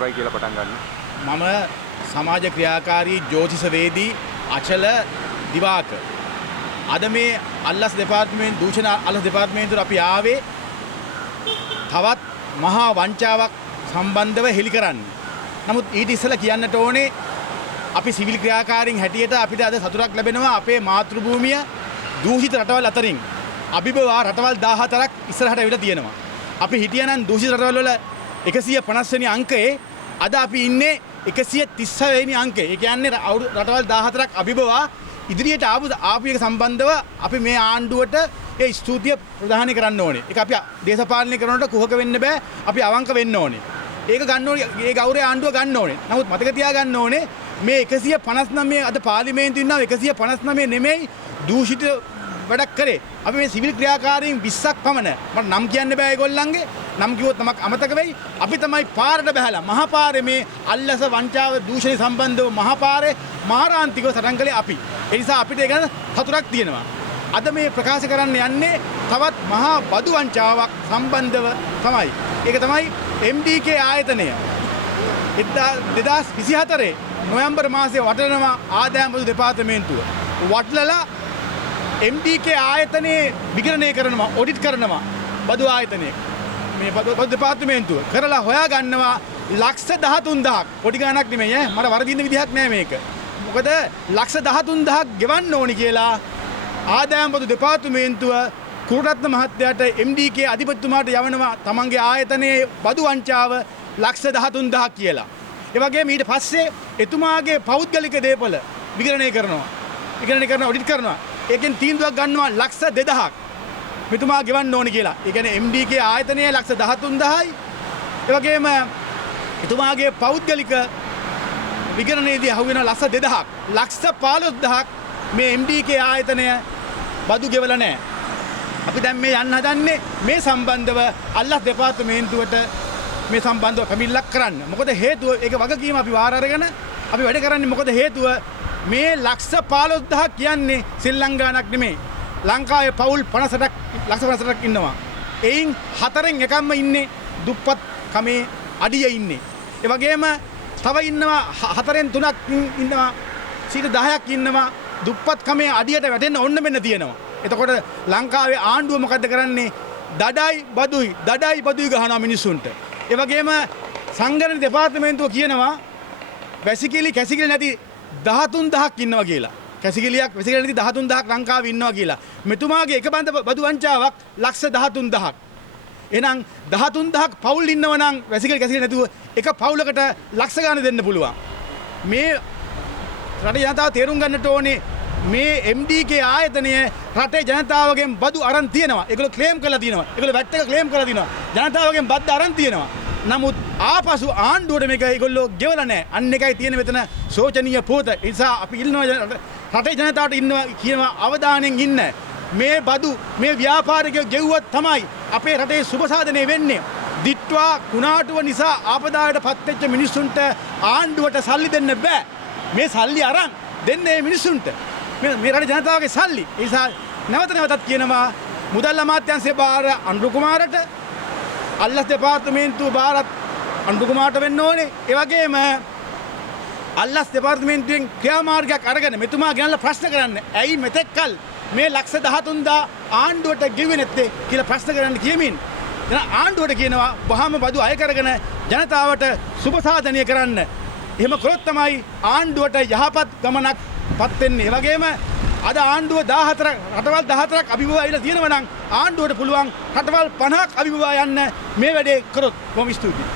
සතුරයි කියලා පටන් ගන්න? මම සමාජ ක්‍රියාකාරී ජ්‍යොතිෂවේදී අචල දිවාක. අද මේ අල්ලස් දෙපාර්තමේන්තුව දූෂණ අල්ලස් දෙපාර්තමේන්තුවට අපි ආවේ තවත් මහා වංචාවක් සම්බන්ධව හෙළි කරන්න. නමුත් ඊට ඉස්සෙල්ලා කියන්නට ඕනේ අපි සිවිල් ක්‍රියාකාරීන් හැටියට අපිට අද සතුටක් ලැබෙනවා අපේ මාතෘ භූමිය දූෂිත රටවල් අතරින් අභිබවා රටවල් 14ක් ඉස්සරහට ඇවිල්ලා තියෙනවා. අපි හිටියනම් දූෂිත රටවල් වල 150 වෙනි අංකයේ අද අපි ඉන්නේ 136 වෙනි අංකයේ. ඒ කියන්නේ රටවල් 14ක් අභිබවා ඉදිරියට ආපු එක සම්බන්ධව අපි මේ ආණ්ඩුවට ඒ ස්තුතිය ප්‍රදානය කරන්න ඕනේ. ඒක අපි දේශපාලනය කරනකොට කුහක වෙන්න බෑ. අපි අවංක වෙන්න ඕනේ. ඒක ගන්න ඕනේ. ඒ ගෞරවය ආණ්ඩුව ගන්න ඕනේ. නමුත් මතක තියාගන්න ඕනේ මේ 159 අද පාර්ලිමේන්තුවේ ඉන්නවා 159 නෙමෙයි දූෂිත වැඩක් කරේ. අපි මේ සිවිල් ක්‍රියාකාරීන් 20ක් පමණ මට නම් කියන්න බෑ ඒගොල්ලන්ගේ. නම් කිව්වොත් තමක් අමතක වෙයි. අපි තමයි පාරට බහැලා මහා පාරේ මේ අල්ලස වංචාව දූෂණය සම්බන්ධව මහා පාරේ මාරාන්තිකව සටන් කළේ අපි. ඒ නිසා අපිට ඒක සතුටක් තියෙනවා. අද මේ ප්‍රකාශ කරන්න යන්නේ තවත් මහා බදු වංචාවක් සම්බන්ධව තමයි. ඒක තමයි MDK ආයතනය. 2024 නොවැම්බර් මාසයේ වටලනවා ආදායම් බදු දෙපාර්තමේන්තුව. වටලලා MDK ආයතනයේ විගණනය කරනවා ඔඩිට් කරනවා බදු ආයතනයේ මේ බදු දෙපාර්තමේන්තුව කරලා හොයා ගන්නවා ලක්ෂ 13000ක් පොඩි ගණනක් නෙමෙයි ඈ මට වරදින්න විදිහක් නෑ මේක. මොකද ලක්ෂ 13000ක් ගෙවන්න ඕනි කියලා ආදායම් බදු දෙපාර්තමේන්තුව කුරුරත්න මහත්තයාට MDK අධිපතිතුමාට යවනවා තමන්ගේ ආයතනයේ බදු වංචාව ලක්ෂ 13000ක් කියලා. ඒ වගේම ඊට පස්සේ එතුමාගේ පෞද්ගලික දේපල විගණනය කරනවා. විගණනය කරන ඔඩිට් කරනවා. ඒකෙන් තීන්දුවක් ගන්නවා ලක්ෂ 2000ක් මෙතුමා ගෙවන්න ඕනි කියලා. ඒ කියන්නේ MDK ආයතනයේ ලක්ෂ 13000යි. ඒ වගේම එතුමාගේ පෞද්ගලික විගණනයේදී අහු වෙන ලක්ෂ 2000ක්. ලක්ෂ 15000ක් මේ MDK ආයතනය බදු ගෙවලා නැහැ. අපි දැන් මේ යන්න හදන්නේ මේ සම්බන්ධව අල්ලස් දෙපාර්තමේන්තුවට මේ සම්බන්ධව පැමිණිල්ලක් කරන්න. මොකද හේතුව ඒක වගකීම අපි වාර අරගෙන අපි වැඩ කරන්නේ. මොකද හේතුව මේ ලක්ෂ 15000ක් කියන්නේ ශ්‍රී ලංකාවක් නෙමෙයි. ලංකාවේ පවුල් 50ක් ලක්ෂ 50ක් ඉන්නවා. එයින් 4න් එකක්ම ඉන්නේ දුප්පත් කමේ අඩිය ඉන්නේ. ඒ වගේම තව ඉන්නවා 4න් 3ක් ඉන්නවා 10ක් ඉන්නවා දුප්පත් කමේ අඩියට වැටෙන්න ඕන්න මෙන්න තියෙනවා. එතකොට ලංකාවේ ආණ්ඩුව මොකද්ද කරන්නේ? දඩයි බදුයි ගහනවා මිනිස්සුන්ට. ඒ වගේම සංගණන දෙපාර්තමේන්තුව කියනවා වැසිකිලි කැසිකිලි නැති 13000ක් ඉන්නවා කියලා. කැසිකිලියක් වැසිකිලි නැති 13000ක් ලංකාවේ ඉන්නවා කියලා. මෙතුමාගේ එක බඳ බදු වංචාවක් ලක්ෂ 13000ක්. එහෙනම් 13000ක් පවුල් ඉන්නව නම් වැසිකිලි කැසිකිලි නැතුව එක පවුලකට ලක්ෂ ගාණ දෙන්න පුළුවන්. මේ රටේ ජනතාව තේරුම් ගන්නට ඕනේ මේ MDK ආයතනය රටේ ජනතාවගෙන් බදු අරන් තියෙනවා. ඒගොල්ලෝ ක්ලේම් කරලා තියෙනවා. ඒගොල්ලෝ වැට් එක ක්ලේම් කරලා තියෙනවා. ජනතාවගෙන් බද්ද අරන් තියෙනවා. නමුත් ආපසු ආණ්ඩුවට මේක ඒගොල්ලෝ ගෙවලා නැහැ. අන්න එකයි තියෙන මෙතන සෝචනීය පොත. ඒ නිසා අපි ඉල්ලනවා රටේ ජනතාවට ඉන්නවා කියනවා අවධානයෙන් ඉන්න. මේ බදු මේ ව්‍යාපාරිකයෝ ගෙවුවත් තමයි අපේ රටේ සුබ සාධනය වෙන්නේ. දිට්වා කුණාටුව නිසා ආපදායට පත්වෙච්ච මිනිස්සුන්ට ආණ්ඩුවට සල්ලි දෙන්න බෑ. මේ සල්ලි අරන් දෙන්නේ මිනිස්සුන්ට. මේ රටේ ජනතාවගේ සල්ලි. ඒ නිසා නැවතත් කියනවා මුදල් අමාත්‍යාංශයේ බාර අනුරු කුමාරට අල්ලස් දෙපාර්තමේන්තුව බාරත් අනුරු කුමාරට වෙන්න ඕනේ. ඒ වගේම අල්ලස් දෙපාර්තමේන්තුවෙන් ක්‍රියාමාර්ගයක් අරගෙන මෙතුමා ගෙනල්ලා ප්‍රශ්න කරන්න. ඇයි මෙතෙක්කල් මේ ලක්ෂ 13000 ආණ්ඩුවට ගෙවුවේ නැත්තේ කියලා ප්‍රශ්න කරන්න කියමින් ආණ්ඩුවට කියනවා වහාම බදු අය කරගෙන ජනතාවට සුබ සාධනය කරන්න. එහෙම කළොත් තමයි ආණ්ඩුවට යහපත් ගමනක් පත් වෙන්නේ. ඒ වගේම අද ආණ්ඩුව 14ක් රටවල් 14ක් අභිබවා ඉලා තියෙනවා නම් ආණ්ඩුවට පුළුවන් රටවල් 50ක් අභිබවා යන්න මේ වැඩේ කරොත්. බොහොම ස්තුතියි.